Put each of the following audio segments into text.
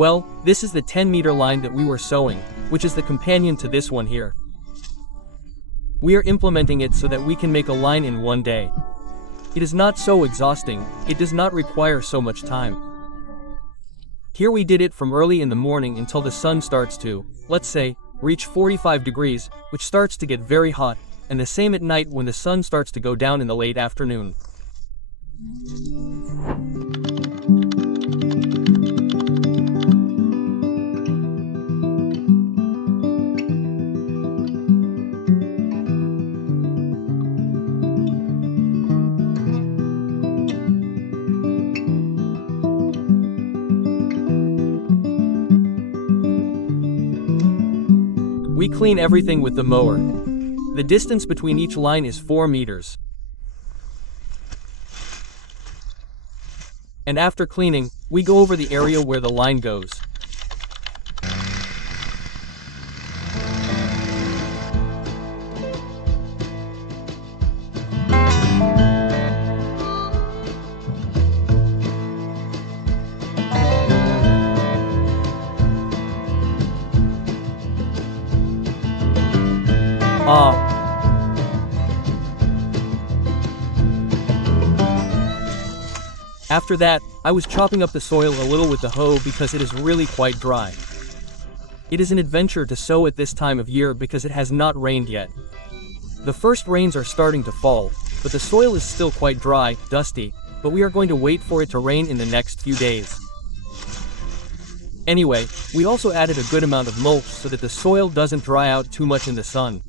Well, this is the 10-meter line that we were sowing, which is the companion to this one here. We are implementing it so that we can make a line in one day. It is not so exhausting, it does not require so much time. Here we did it from early in the morning until the sun starts to, let's say, reach 45 degrees, which starts to get very hot, and the same at night when the sun starts to go down in the late afternoon. We clean everything with the mower. The distance between each line is 4 meters. And after cleaning, we go over the area where the line goes. After that, I was chopping up the soil a little with the hoe because it is really quite dry. It is an adventure to sow at this time of year because it has not rained yet. The first rains are starting to fall, but the soil is still quite dry, dusty, but we are going to wait for it to rain in the next few days. Anyway, we also added a good amount of mulch so that the soil doesn't dry out too much in the sun.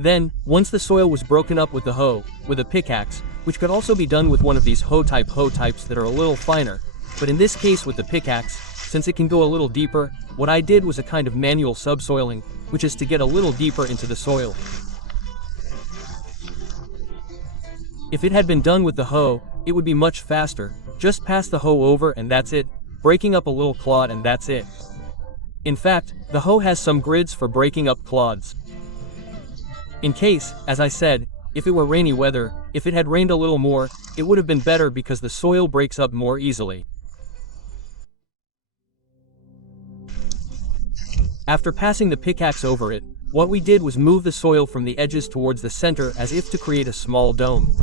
Then, once the soil was broken up with the hoe, with a pickaxe, which could also be done with one of these hoe types that are a little finer, but in this case with the pickaxe, since it can go a little deeper, what I did was a kind of manual subsoiling, which is to get a little deeper into the soil. If it had been done with the hoe, it would be much faster. Just pass the hoe over and that's it, breaking up a little clod and that's it. In fact, the hoe has some grids for breaking up clods. In case, as I said, if it were rainy weather, if it had rained a little more, it would have been better because the soil breaks up more easily. After passing the pickaxe over it, what we did was move the soil from the edges towards the center as if to create a small dome.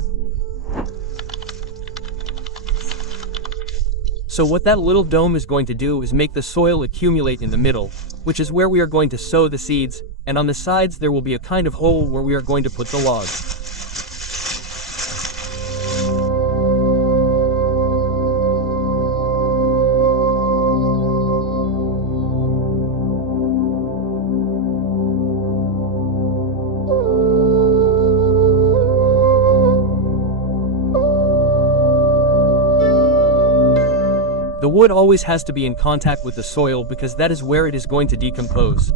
So what that little dome is going to do is make the soil accumulate in the middle, which is where we are going to sow the seeds, and on the sides there will be a kind of hole where we are going to put the logs. The wood always has to be in contact with the soil because that is where it is going to decompose.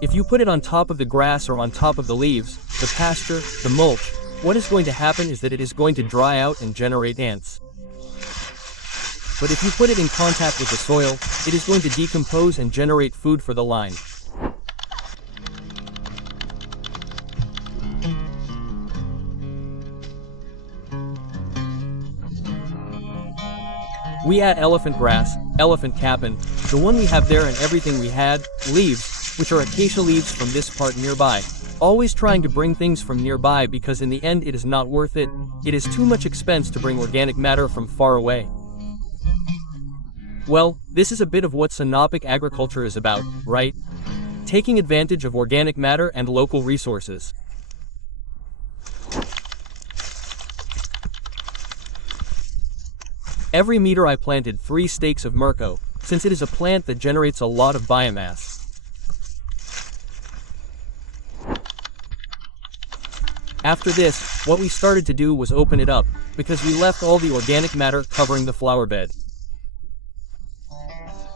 If you put it on top of the grass or on top of the leaves, the pasture, the mulch, what is going to happen is that it is going to dry out and generate ants. But if you put it in contact with the soil, it is going to decompose and generate food for the line. We add elephant grass, elephant capon, the one we have there and everything we had, leaves, which are acacia leaves from this part nearby. Always trying to bring things from nearby because in the end it is not worth it. It is too much expense to bring organic matter from far away. Well, this is a bit of what Syntropic agriculture is about, right? Taking advantage of organic matter and local resources. Every meter I planted 3 stakes of MUBUKA, since it is a plant that generates a lot of biomass. After this, what we started to do was open it up, because we left all the organic matter covering the flower bed.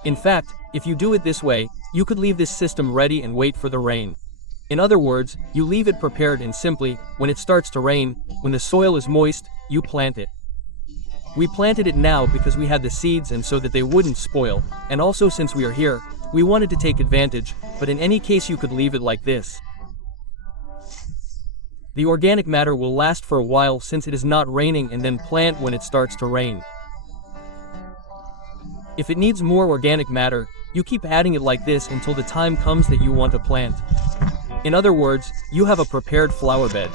In fact, if you do it this way, you could leave this system ready and wait for the rain. In other words, you leave it prepared and simply, when it starts to rain, when the soil is moist, you plant it. We planted it now because we had the seeds and so that they wouldn't spoil, and also since we are here, we wanted to take advantage, but in any case you could leave it like this. The organic matter will last for a while since it is not raining, and then plant when it starts to rain. If it needs more organic matter, you keep adding it like this until the time comes that you want to plant. In other words, you have a prepared flower bed.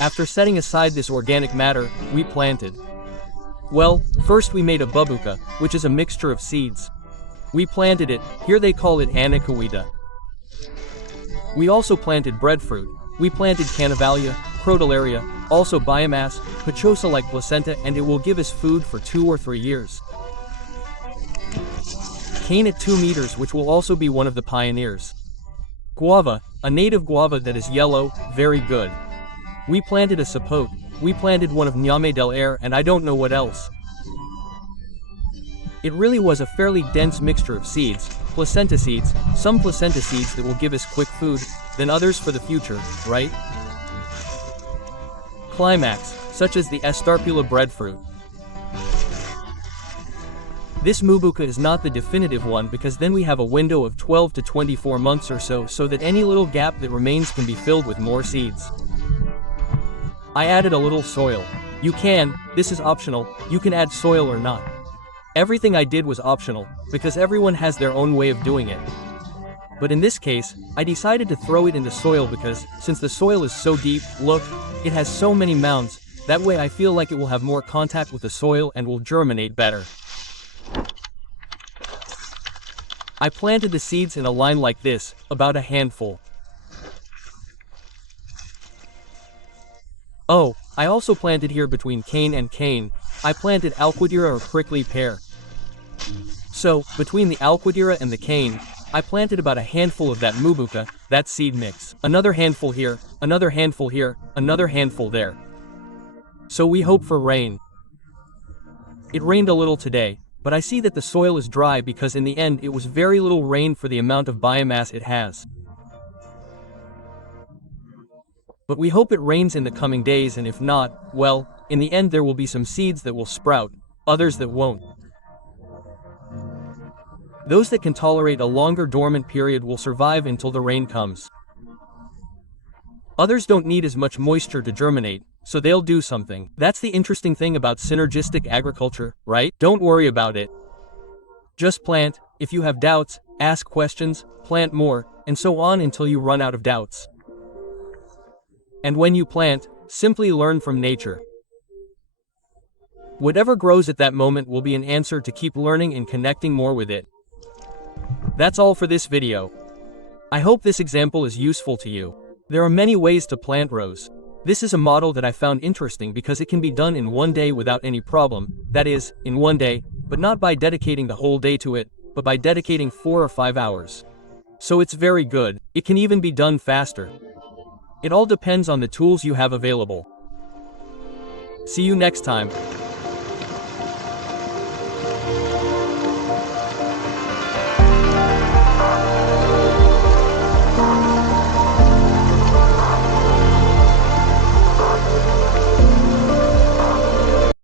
After setting aside this organic matter, we planted. Well, first we made a MUBUKA, which is a mixture of seeds. We planted it, here they call it Anacahuita. We also planted breadfruit. We planted canavalia, crotalaria, also biomass, pachosa like placenta, and it will give us food for 2 or 3 years. Cane at 2 meters, which will also be one of the pioneers. Guava, a native guava that is yellow, very good. We planted a sapote. We planted one of Ñame del Aire, and I don't know what else. It really was a fairly dense mixture of seeds, placenta seeds, some placenta seeds that will give us quick food, then others for the future, right? Climax, such as the Estarpula breadfruit. This MUBUKA is not the definitive one because then we have a window of 12 to 24 months or so that any little gap that remains can be filled with more seeds. I added a little soil. You can, this is optional, you can add soil or not. Everything I did was optional, because everyone has their own way of doing it. But in this case, I decided to throw it into soil because, since the soil is so deep, look, it has so many mounds, that way I feel like it will have more contact with the soil and will germinate better. I planted the seeds in a line like this, about a handful. Oh, I also planted here between cane and cane, I planted alquadira or prickly pear. So, between the alquadira and the cane, I planted about a handful of that MUBUKA, that seed mix. Another handful here, another handful here, another handful there. So we hope for rain. It rained a little today, but I see that the soil is dry because in the end it was very little rain for the amount of biomass it has. But we hope it rains in the coming days, and if not, well, in the end there will be some seeds that will sprout, others that won't. Those that can tolerate a longer dormant period will survive until the rain comes. Others don't need as much moisture to germinate, so they'll do something. That's the interesting thing about synergistic agriculture, right? Don't worry about it. Just plant. If you have doubts, ask questions, plant more, and so on until you run out of doubts. And when you plant, simply learn from nature. Whatever grows at that moment will be an answer to keep learning and connecting more with it. That's all for this video. I hope this example is useful to you. There are many ways to plant rows. This is a model that I found interesting because it can be done in one day without any problem, that is, in one day, but not by dedicating the whole day to it, but by dedicating 4 or 5 hours. So it's very good. It can even be done faster. It all depends on the tools you have available. See you next time.